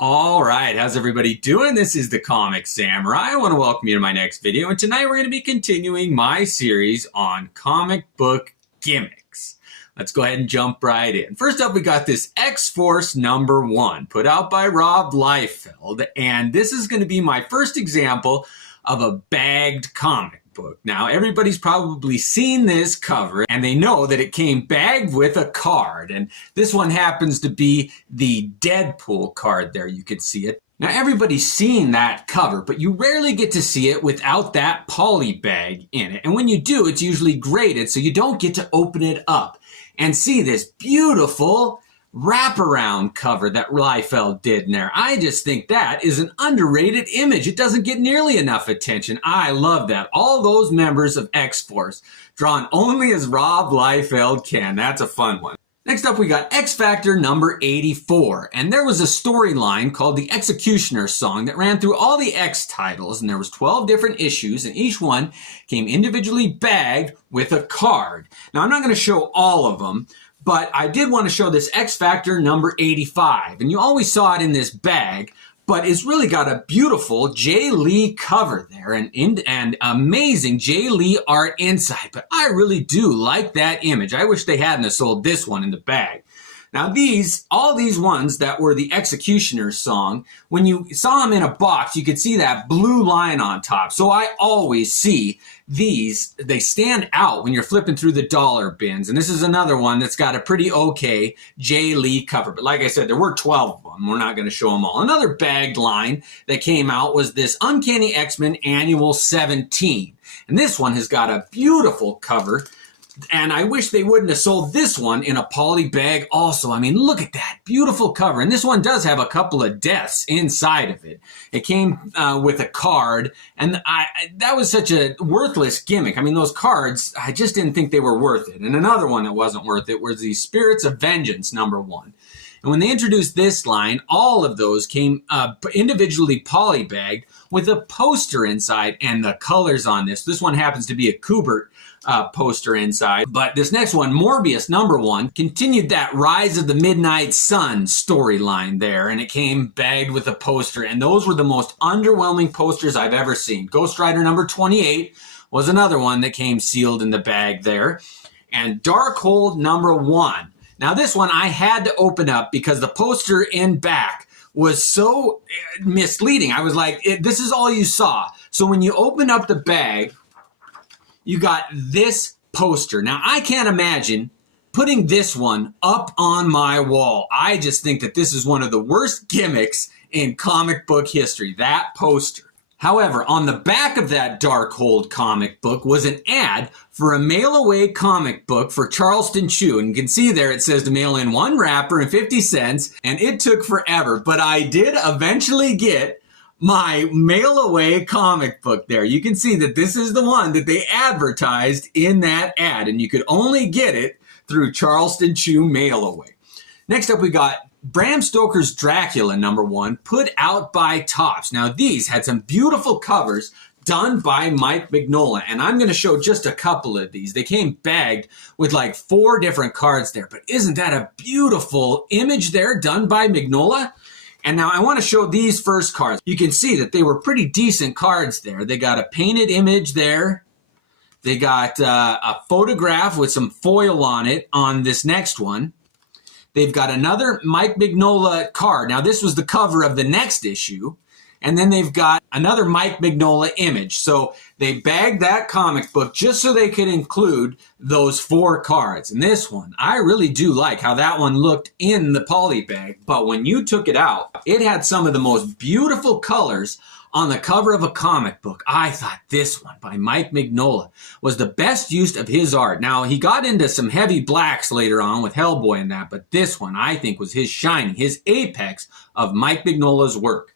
All right, how's everybody doing? This is the Comic Samurai. I want to welcome you to my next video, and tonight we're going to be continuing my series on comic book gimmicks. Let's go ahead and jump right in. First up, we got this X-Force #1, put out by Rob Liefeld, and this is going to be my first example of a bagged comic book. Now, everybody's probably seen this cover, and they know that it came bagged with a card, and this one happens to be the Deadpool card there. You can see it. Now, everybody's seen that cover, but you rarely get to see it without that poly bag in it, and when you do, it's usually graded, so you don't get to open it up and see this beautiful wraparound cover that Liefeld did in there. I just think that is an underrated image. It doesn't get nearly enough attention. I love that. All those members of X-Force drawn only as Rob Liefeld can. That's a fun one. Next up, we got X Factor #84, and there was a storyline called the Executioner Song that ran through all the X titles, and there was 12 different issues, and each one came individually bagged with a card. Now, I'm not going to show all of them, but I did want to show this X Factor #85, and you always saw it in this bag, but it's really got a beautiful Jay Lee cover there and amazing Jay Lee art inside. But I really do like that image. I wish they hadn't sold this one in the bag. Now all these ones that were the Executioner Song, when you saw them in a box, you could see that blue line on top. So I always see these, they stand out when you're flipping through the dollar bins. And this is another one that's got a pretty okay Jay Lee cover. But like I said, there were 12 of them. We're not going to show them all. Another bagged line that came out was this Uncanny X-Men Annual 17. And this one has got a beautiful cover. And I wish they wouldn't have sold this one in a poly bag also. I mean, look at that beautiful cover. And this one does have a couple of deaths inside of it. It came with a card, and that was such a worthless gimmick. I mean, those cards, I just didn't think they were worth it. And another one that wasn't worth it was the Spirits of Vengeance #1. And when they introduced this line, all of those came individually polybagged with a poster inside and the colors on this. This one happens to be a Kubert poster inside. But this next one, Morbius #1, continued that Rise of the Midnight Sun storyline there, and it came bagged with a poster. And those were the most underwhelming posters I've ever seen. Ghost Rider #28 was another one that came sealed in the bag there. And Darkhold #1. Now this one I had to open up because the poster in back was so misleading. I was like, this is all you saw. So when you open up the bag, you got this poster. Now I can't imagine putting this one up on my wall. I just think that this is one of the worst gimmicks in comic book history, that poster. However, on the back of that Darkhold comic book was an ad for a mail-away comic book for Charleston Chew. And you can see there it says to mail in 1 wrapper and 50 cents, and it took forever. But I did eventually get my mail-away comic book there. You can see that this is the one that they advertised in that ad, and you could only get it through Charleston Chew mail-away. Next up, we got Bram Stoker's Dracula #1, put out by Topps. Now, these had some beautiful covers done by Mike Mignola, and I'm going to show just a couple of these. They came bagged with like 4 different cards there, but isn't that a beautiful image there done by Mignola? And now I want to show these first cards. You can see that they were pretty decent cards there. They got a painted image there. They got a photograph with some foil on it on this next one. They've got another Mike Mignola card. Now, this was the cover of the next issue. And then they've got another Mike Mignola image. So they bagged that comic book just so they could include those 4 cards. And this one, I really do like how that one looked in the poly bag. But when you took it out, it had some of the most beautiful colors on the cover of a comic book. I thought this one by Mike Mignola was the best use of his art. Now, he got into some heavy blacks later on with Hellboy and that, but this one I think was his shining, his apex of Mike Mignola's work.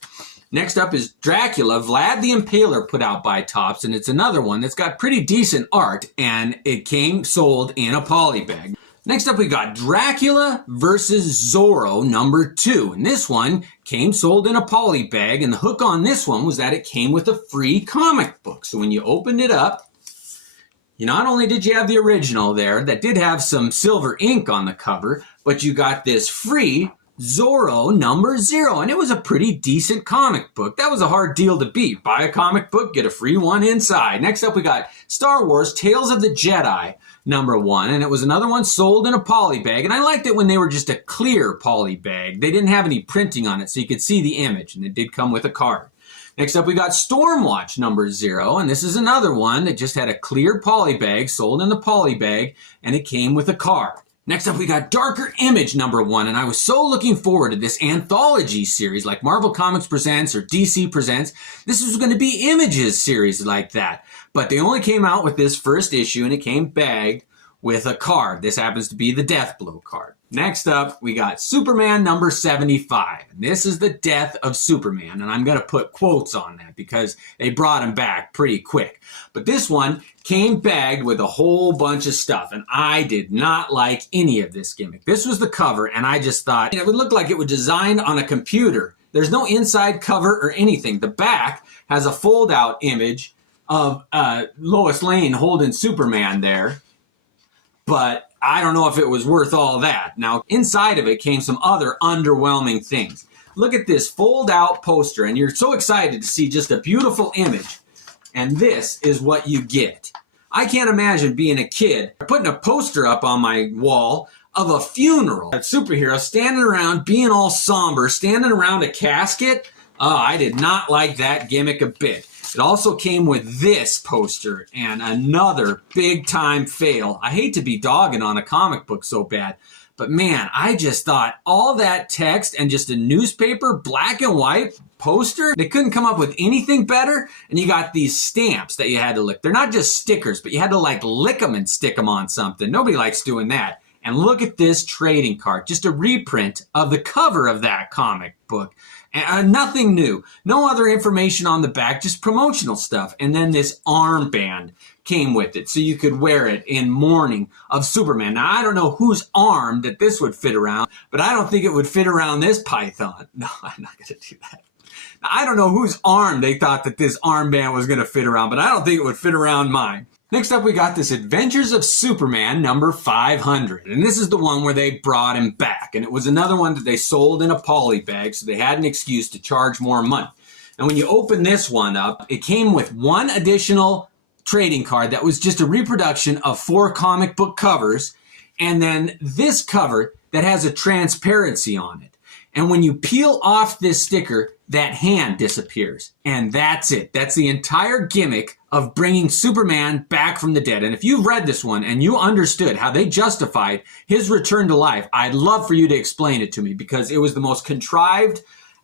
Next up is Dracula, Vlad the Impaler, put out by Topps, and it's another one that's got pretty decent art, and it came sold in a poly bag. Next up, we got Dracula versus Zorro #2. And this one came sold in a poly bag. And the hook on this one was that it came with a free comic book. So when you opened it up, not only did you have the original there that did have some silver ink on the cover, but you got this free Zorro number 0, and it was a pretty decent comic book. That was a hard deal to beat. Buy a comic book, get a free one inside. Next up we got Star Wars Tales of the Jedi number 1, and it was another one sold in a poly bag, and I liked it when they were just a clear poly bag. They didn't have any printing on it, so you could see the image, and it did come with a card. Next up we got Stormwatch number 0, and this is another one that just had a clear poly bag, sold in the poly bag, and it came with a card. Next up, we got Darker Image number 1, and I was so looking forward to this anthology series like Marvel Comics Presents or DC Presents. This was going to be Images series like that, but they only came out with this first issue, and it came bagged with a card. This happens to be the Death Blow card. Next up, we got Superman number 75. And this is the death of Superman, and I'm going to put quotes on that because they brought him back pretty quick. But this one came bagged with a whole bunch of stuff, and I did not like any of this gimmick. This was the cover, and I just thought it would look like it was designed on a computer. There's no inside cover or anything. The back has a fold-out image of Lois Lane holding Superman there, but I don't know if it was worth all that. Now, inside of it came some other underwhelming things. Look at this fold-out poster, and you're so excited to see just a beautiful image, and this is what you get. I can't imagine being a kid, putting a poster up on my wall of a funeral. A superhero standing around, being all somber, standing around a casket. Oh, I did not like that gimmick a bit. It also came with this poster and another big time fail. I hate to be dogging on a comic book so bad, but man, I just thought all that text and just a newspaper, black and white poster, they couldn't come up with anything better. And you got these stamps that you had to lick. They're not just stickers, but you had to like lick them and stick them on something. Nobody likes doing that. And look at this trading card, just a reprint of the cover of that comic book. Nothing new, no other information on the back, just promotional stuff. And then this armband came with it, so you could wear it in mourning of Superman. Now, I don't know whose arm that this would fit around, but I don't think it would fit around this python. No, I'm not going to do that. Now, I don't know whose arm they thought that this armband was going to fit around, but I don't think it would fit around mine. Next up, we got this Adventures of Superman number 500. And this is the one where they brought him back. And it was another one that they sold in a poly bag, so they had an excuse to charge more money. And when you open this one up, it came with one additional trading card that was just a reproduction of 4 comic book covers. And then this cover that has a transparency on it. And when you peel off this sticker, that hand disappears. And that's it. That's the entire gimmick of bringing Superman back from the dead. And if you've read this one and you understood how they justified his return to life, I'd love for you to explain it to me, because it was the most contrived,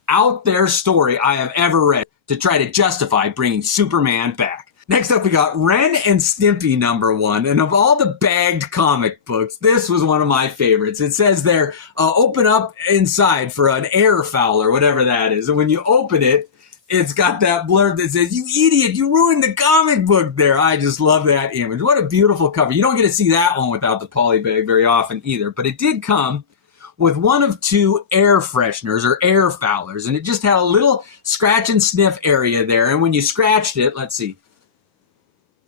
out there story I have ever read to try to justify bringing Superman back. Next up, we got Ren and Stimpy number 1. And of all the bagged comic books, this was one of my favorites. It says there, open up inside for an air foul or whatever that is. And when you open it, it's got that blurb that says, "You idiot, you ruined the comic book there." I just love that image. What a beautiful cover. You don't get to see that one without the poly bag very often either. But it did come with one of 2 air fresheners or air foulers. And it just had a little scratch and sniff area there. And when you scratched it, let's see.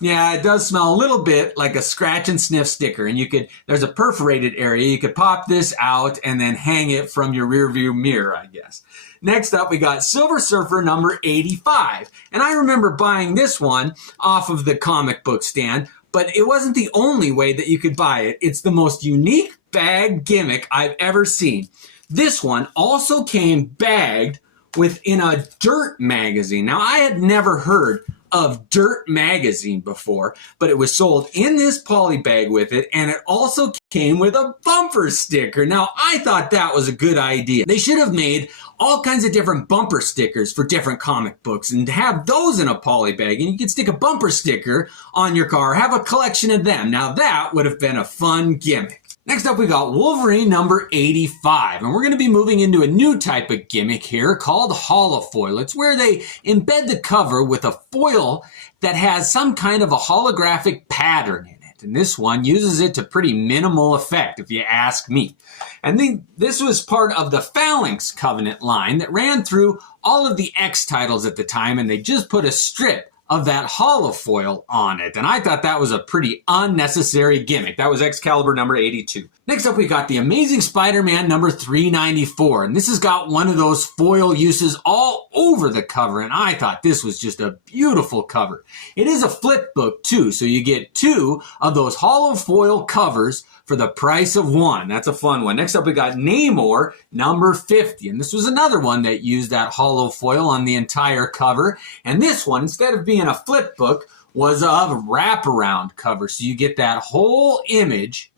Yeah, it does smell a little bit like a scratch and sniff sticker. And there's a perforated area. You could pop this out and then hang it from your rearview mirror, I guess. Next up, we got Silver Surfer number 85. And I remember buying this one off of the comic book stand, but it wasn't the only way that you could buy it. It's the most unique bag gimmick I've ever seen. This one also came bagged within a Dirt magazine. Now, I had never heard of Dirt magazine before, but it was sold in this poly bag with it, and it also came with a bumper sticker. Now, I thought that was a good idea. They should have made all kinds of different bumper stickers for different comic books and have those in a poly bag, and you could stick a bumper sticker on your car, have a collection of them. Now, that would have been a fun gimmick. Next up, we got Wolverine number 85, and we're going to be moving into a new type of gimmick here called Holofoil. It's where they embed the cover with a foil that has some kind of a holographic pattern in it, and this one uses it to pretty minimal effect, if you ask me. And then this was part of the Phalanx Covenant line that ran through all of the X titles at the time, and they just put a strip of that holofoil on it. And I thought that was a pretty unnecessary gimmick. That was Excalibur number 82. Next up, we got the Amazing Spider-Man number 394. And this has got one of those foil uses all over the cover. And I thought this was just a beautiful cover. It is a flip book too. So you get 2 of those holofoil covers for the price of 1. That's a fun one. Next up, we got Namor number 50. And this was another one that used that holofoil on the entire cover. And this one, instead of being a flip book, was a wraparound cover. So you get that whole image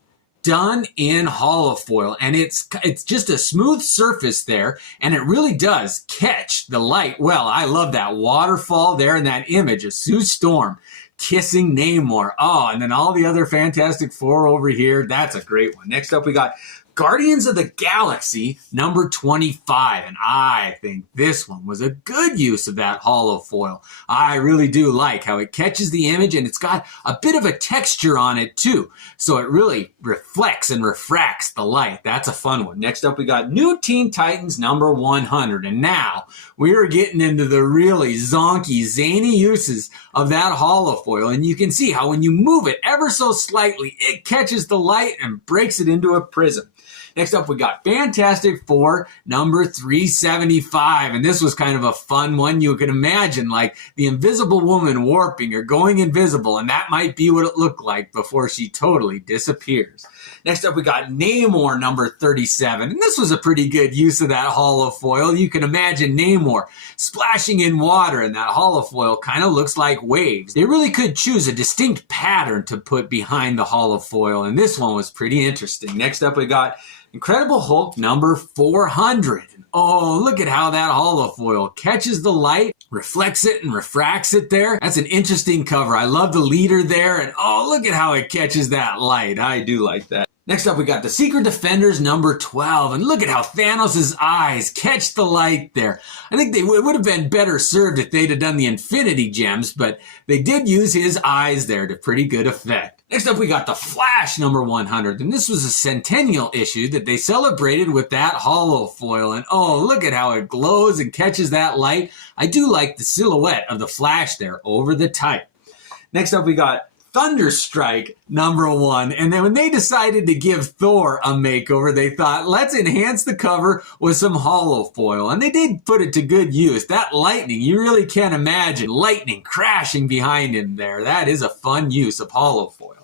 done in holofoil, and it's just a smooth surface there, and it really does catch the light well. I love that waterfall there in that image of Sue Storm kissing Namor. Oh, and then all the other Fantastic Four over here. That's a great one. Next up, we got Guardians of the Galaxy number 25, and I think this one was a good use of that holofoil. I really do like how it catches the image, and it's got a bit of a texture on it too, so it really reflects and refracts the light. That's a fun one. Next up, we got New Teen Titans number 100, and now we are getting into the really zonky, zany uses of that holofoil, and you can see how when you move it ever so slightly, it catches the light and breaks it into a prism. Next up, we got Fantastic Four number 375. And this was kind of a fun one. You can imagine like the Invisible Woman warping or going invisible. And that might be what it looked like before she totally disappears. Next up, we got Namor number 37. And this was a pretty good use of that holofoil. You can imagine Namor splashing in water, and that holofoil kind of looks like waves. They really could choose a distinct pattern to put behind the holofoil. And this one was pretty interesting. Next up, we got Incredible Hulk number 400. Oh, look at how that holofoil catches the light, reflects it, and refracts it there. That's an interesting cover. I love the leader there, and oh, look at how it catches that light. I do like that. Next up, we got the Secret Defenders number 12, and look at how Thanos' eyes catch the light there. I think it would have been better served if they'd have done the Infinity Gems, but they did use his eyes there to pretty good effect. Next up, we got the Flash number 100, and this was a centennial issue that they celebrated with that holofoil, and oh, look at how it glows and catches that light. I do like the silhouette of the Flash there over the type. Next up, we got Thunderstrike number 1. And then when they decided to give Thor a makeover, they thought, let's enhance the cover with some holofoil. And they did put it to good use. That lightning, you really can't imagine lightning crashing behind him there. That is a fun use of holofoil.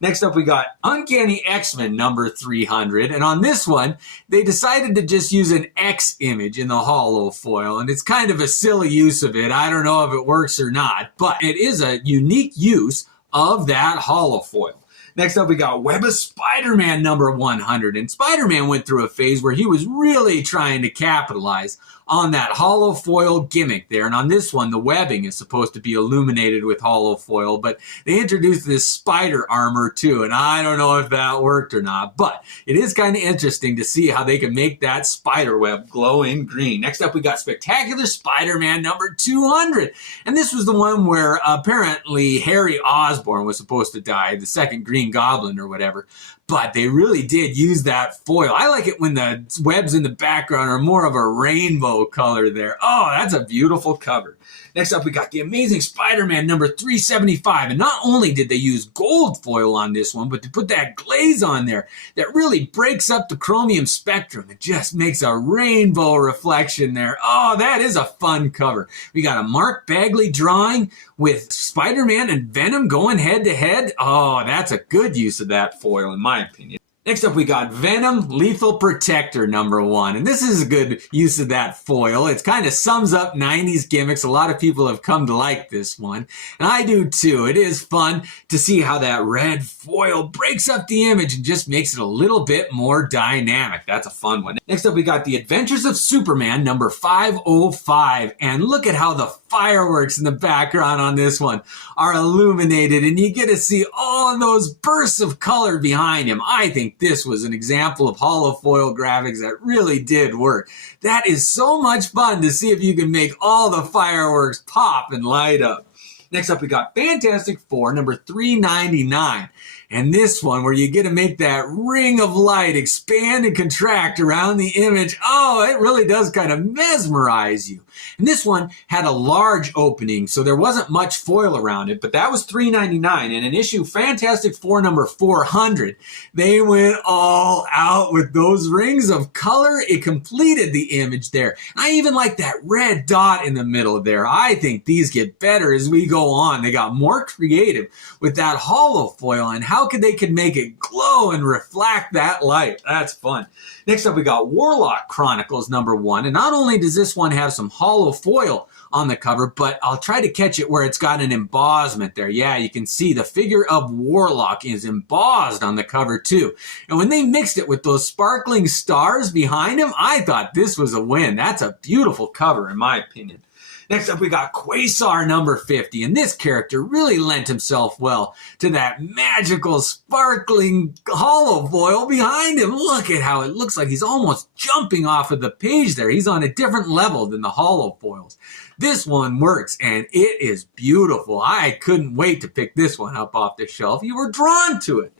Next up, we got Uncanny X-Men number 300. And on this one, they decided to just use an X image in the holofoil. And it's kind of a silly use of it. I don't know if it works or not, but it is a unique use of that holofoil. Next up, we got Web of Spider-Man number 100. And Spider-Man went through a phase where he was really trying to capitalize on that holofoil gimmick there. And on this one, the webbing is supposed to be illuminated with holofoil, but they introduced this spider armor too. And I don't know if that worked or not, but it is kind of interesting to see how they can make that spider web glowing green. Next up, we got Spectacular Spider-Man number 200. And this was the one where apparently Harry Osborn was supposed to die, the second Green Goblin or whatever. But they really did use that foil. I like it when the webs in the background are more of a rainbow color there. Oh, that's a beautiful cover. Next up, we got the Amazing Spider-Man number 375. And not only did they use gold foil on this one, but to put that glaze on there that really breaks up the chromium spectrum. It just makes a rainbow reflection there. Oh, that is a fun cover. We got a Mark Bagley drawing with Spider-Man and Venom going head to head. Oh, that's a good use of that foil in my opinion. Next up, we got Venom Lethal Protector number 1. And this is a good use of that foil. It kind of sums up 90s gimmicks. A lot of people have come to like this one. And I do too. It is fun to see how that red foil breaks up the image and just makes it a little bit more dynamic. That's a fun one. Next up, we got The Adventures of Superman number 505. And look at how the fireworks in the background on this one are illuminated. And you get to see all those bursts of color behind him. I think this was an example of holofoil graphics that really did work. That is so much fun to see if you can make all the fireworks pop and light up. Next up, we got Fantastic Four number 399. And this one, where you get to make that ring of light expand and contract around the image, oh, it really does kind of mesmerize you. And this one had a large opening, so there wasn't much foil around it, but that was $3.99. And in issue Fantastic Four number 400, they went all out with those rings of color. It completed the image there. I even like that red dot in the middle there. I think these get better as we go on. They got more creative with that holofoil and how could make it glow and reflect that light. That's fun. Next up, we got Warlock Chronicles number 1. And not only does this one have some holofoil on the cover, but I'll try to catch it where it's got an embossment there. Yeah, you can see the figure of Warlock is embossed on the cover too. And when they mixed it with those sparkling stars behind him, I thought this was a win. That's a beautiful cover in my opinion. Next up, we got Quasar number 50, and this character really lent himself well to that magical, sparkling holofoil behind him. Look at how it looks like he's almost jumping off of the page there. He's on a different level than the holofoils. This one works, and it is beautiful. I couldn't wait to pick this one up off the shelf. You were drawn to it.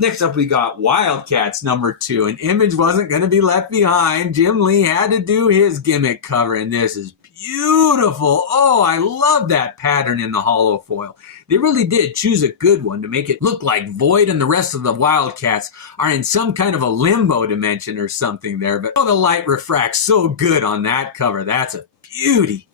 Next up, we got Wildcats number 2. An image wasn't going to be left behind. Jim Lee had to do his gimmick cover, and this is beautiful. Oh, I love that pattern in the holofoil. They really did choose a good one to make it look like Void and the rest of the Wildcats are in some kind of a limbo dimension or something there. But oh, the light refracts so good on that cover. That's a beauty.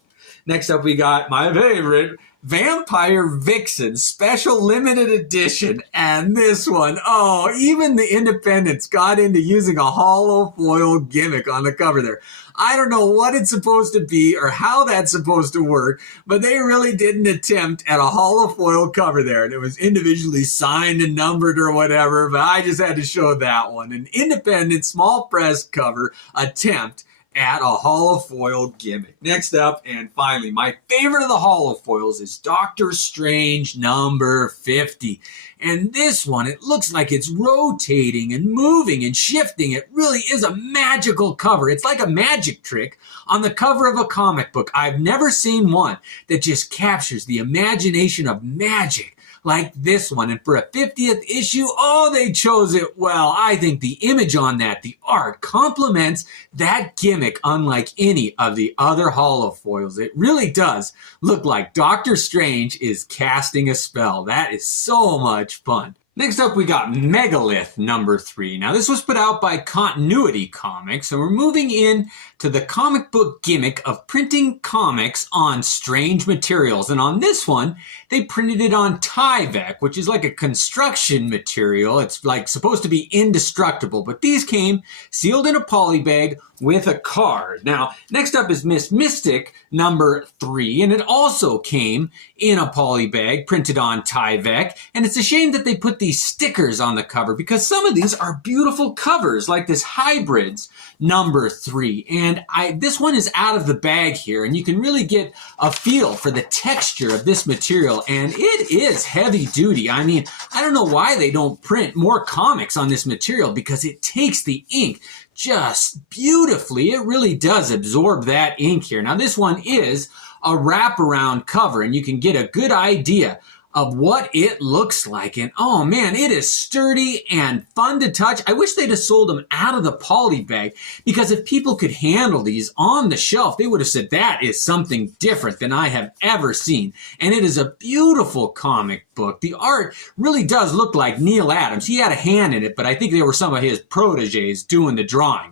Next up, we got my favorite, Vampire Vixen Special Limited Edition. And this one, oh, even the independents got into using a holofoil gimmick on the cover there. I don't know what it's supposed to be or how that's supposed to work, but they really did an attempt at a holofoil cover there. And it was individually signed and numbered or whatever, but I just had to show that one. An independent small press cover attempt at a holofoil gimmick. Next up, and finally, my favorite of the holofoils is Doctor Strange number 50. And this one, it looks like it's rotating and moving and shifting. It really is a magical cover. It's like a magic trick on the cover of a comic book. I've never seen one that just captures the imagination of magic like this one. And for a 50th issue, oh, they chose it well. I think the image on that, the art, complements that gimmick unlike any of the other holofoils. It really does look like Doctor Strange is casting a spell. That is so much fun. Next up, we got Megalith number 3. Now, this was put out by Continuity Comics, and we're moving in to the comic book gimmick of printing comics on strange materials. And on this one, they printed it on Tyvek, which is like a construction material. It's like supposed to be indestructible, but these came sealed in a poly bag with a card. Now, next up is Miss Mystic number 3, and it also came in a poly bag printed on Tyvek. And it's a shame that they put these stickers on the cover because some of these are beautiful covers, like this Hybrids number 3. And this one is out of the bag here, and you can really get a feel for the texture of this material, and it is heavy duty. I mean, I don't know why they don't print more comics on this material because it takes the ink just beautifully. It really does absorb that ink here. Now, this one is a wraparound cover, and you can get a good idea of what it looks like. And oh man, it is sturdy and fun to touch. I wish they'd have sold them out of the poly bag, because if people could handle these on the shelf, they would have said that is something different than I have ever seen. And it is a beautiful comic book. The art really does look like Neil Adams. He had a hand in it, but I think they were some of his proteges doing the drawing.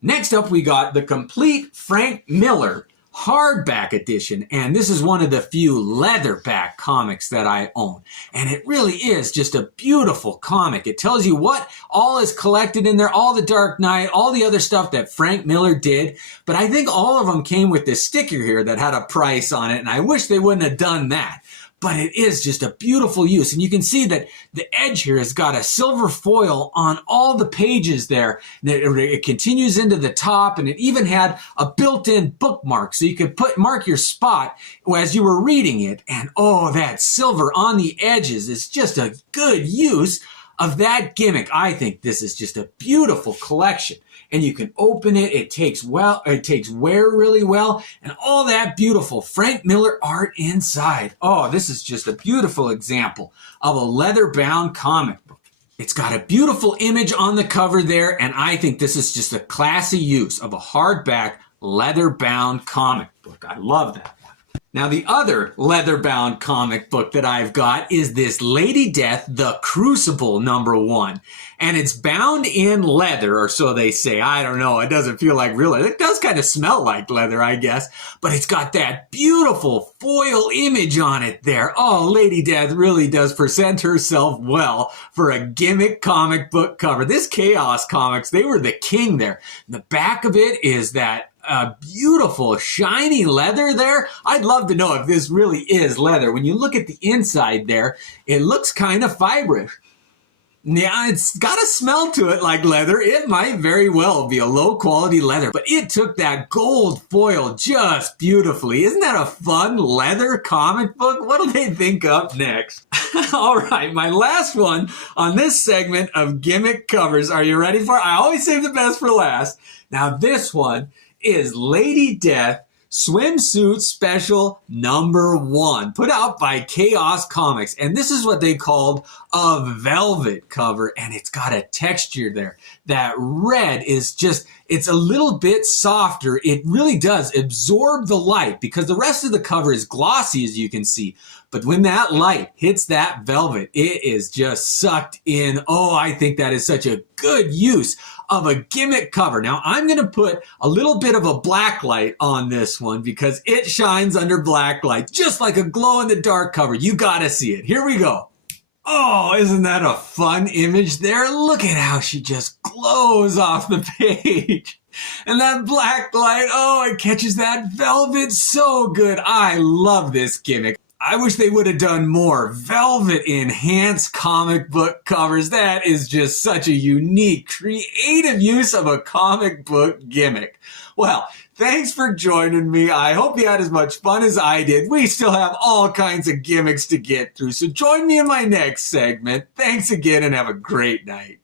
Next up, we got the complete Frank Miller hardback edition, and this is one of the few leatherback comics that I own, and it really is just a beautiful comic. It tells you what all is collected in there, all the Dark Knight, all the other stuff that Frank Miller did, but I think all of them came with this sticker here that had a price on it, and I wish they wouldn't have done that. But it is just a beautiful use. And you can see that the edge here has got a silver foil on all the pages there. It continues into the top, and it even had a built-in bookmark, so you could mark your spot as you were reading it. And oh, that silver on the edges is just a good use of that gimmick. I think this is just a beautiful collection. and you can open it. It takes wear really well, and all that beautiful Frank Miller art inside. Oh, this is just a beautiful example of a leather-bound comic book. It's got a beautiful image on the cover there, and I think this is just a classy use of a hardback leather-bound comic book. I love that. Now, the other leather-bound comic book that I've got is this Lady Death, The Crucible #1. And it's bound in leather, or so they say. I don't know. It doesn't feel like real leather. It does kind of smell like leather, I guess. But it's got that beautiful foil image on it there. Oh, Lady Death really does present herself well for a gimmick comic book cover. This Chaos Comics, they were the king there. The back of it is that beautiful shiny leather there. I'd love to know if this really is leather. When you look at the inside there, it looks kind of fibrous. Yeah, it's got a smell to it like leather. It might very well be a low quality leather, but it took that gold foil just beautifully. Isn't that a fun leather comic book? What do they think up next? All right, my last one on this segment of gimmick covers. Are you ready for it? I always save the best for last. Now this one is Lady Death Swimsuit Special #1, put out by Chaos Comics. And this is what they called a velvet cover, and it's got a texture there. That red is just, it's a little bit softer. It really does absorb the light because the rest of the cover is glossy, as you can see. But when that light hits that velvet, it is just sucked in. Oh, I think that is such a good use of a gimmick cover. Now, I'm going to put a little bit of a black light on this one because it shines under black light, just like a glow-in-the-dark cover. You got to see it. Here we go. Oh, isn't that a fun image there? Look at how she just glows off the page. And that black light, oh, it catches that velvet so good. I love this gimmick. I wish they would have done more velvet enhanced comic book covers. That is just such a unique, creative use of a comic book gimmick. Well, thanks for joining me. I hope you had as much fun as I did. We still have all kinds of gimmicks to get through, so join me in my next segment. Thanks again and have a great night.